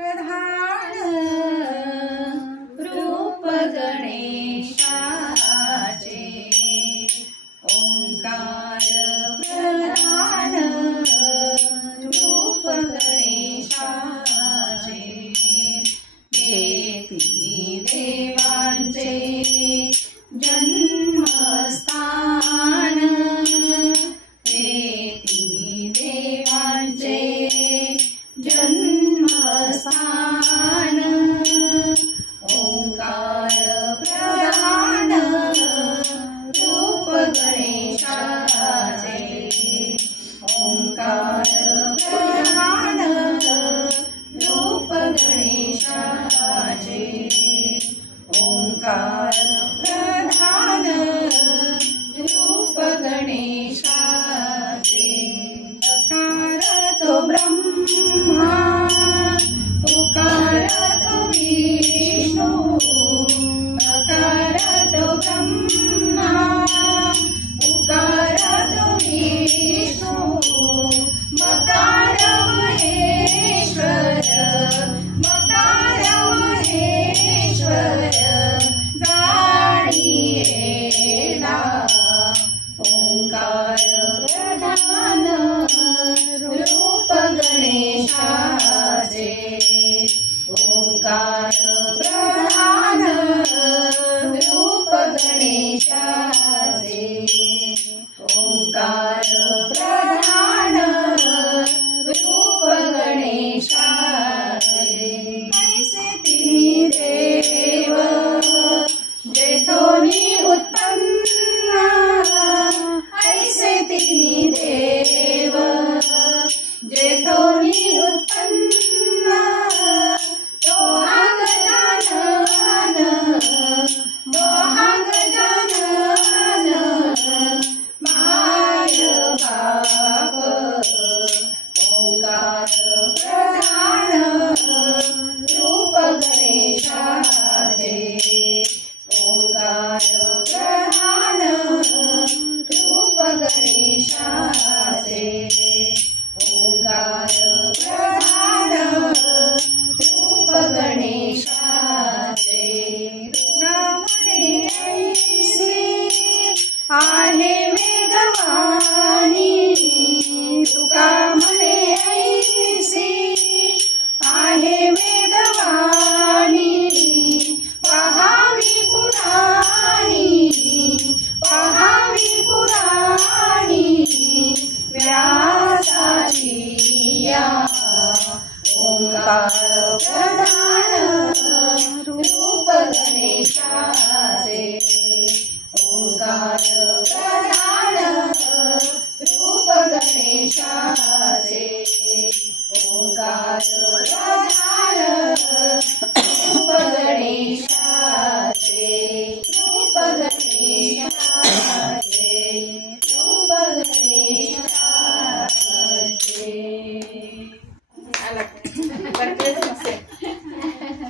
प्रधान रूप गणेशाचे ओंकार प्रधान रूप गणेशाचे जेती देवांचे जन्मस्थान जेती देवांचे जन्मस्थान ओंकार प्रधान रूप गणेशाचे ओंकार प्रधान रूप गणेशाचे ओंकार प्रधान रूप गणेशाचे अकार तो ब्रह्मा उकार तो विष्णु अकार तो ब्रह्मा उकार तो विष्णु मकार महेश्वर मकार महेश्वर जाणीला ओंकार प्रधान रूप गणेशाचे ओंकार प्रधान रूप गणेशाचे ओंकार प्रधान रूप गणेशाचे ऐसे तिन्ही देव जेथोनी उत्पन्न ऐसे तिन्ही देव जेथोनी उत्पन्न तो हा गजानन माय बाप ओंकार प्रधान रूप गणेशाचे ओंकार प्रधान रूप गणेशाचे ओंकार प्रधान रूप गणेशाचे तुकामणे ऐसे आहे वेदवाणी तुकामणे ऐसे आहे वेदवाणी पहावी पुराणी व्यासाची या ओंकार प्रधान रूप गणेशाचे ओंकार प्रधान रूप गणेशाचे ओंकार प्रधान